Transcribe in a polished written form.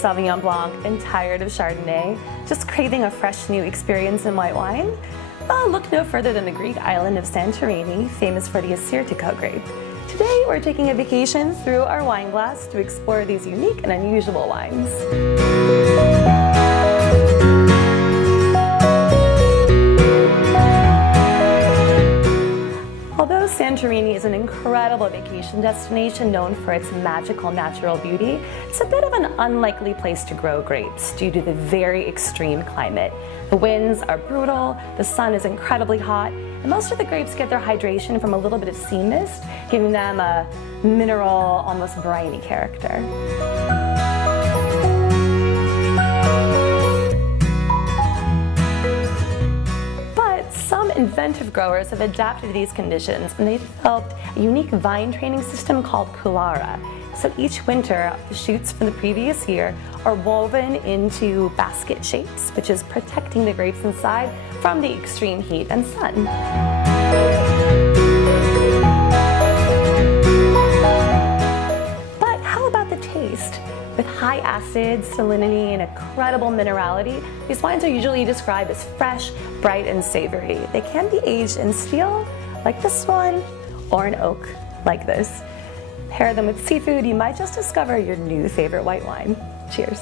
Sauvignon Blanc and tired of Chardonnay? Just craving a fresh new experience in white wine? Well, look no further than the Greek island of Santorini, famous for the Assyrtiko grape. Today, we're taking a vacation through our wine glass to explore these unique and unusual wines. Although Santorini is an incredible vacation destination known for its magical natural beauty, it's a bit of an unlikely place to grow grapes due to the very extreme climate. The winds are brutal, the sun is incredibly hot, and most of the grapes get their hydration from a little bit of sea mist, giving them a mineral, almost briny character. Some inventive growers have adapted to these conditions, and they've developed a unique vine training system called Culara. So each winter, the shoots from the previous year are woven into basket shapes, which is protecting the grapes inside from the extreme heat and sun. But how about the taste? With high acid, salinity, and incredible minerality, these wines are usually described as fresh, bright, and savory. They can be aged in steel, like this one, or in oak, like this. Pair them with seafood, you might just discover your new favorite white wine. Cheers.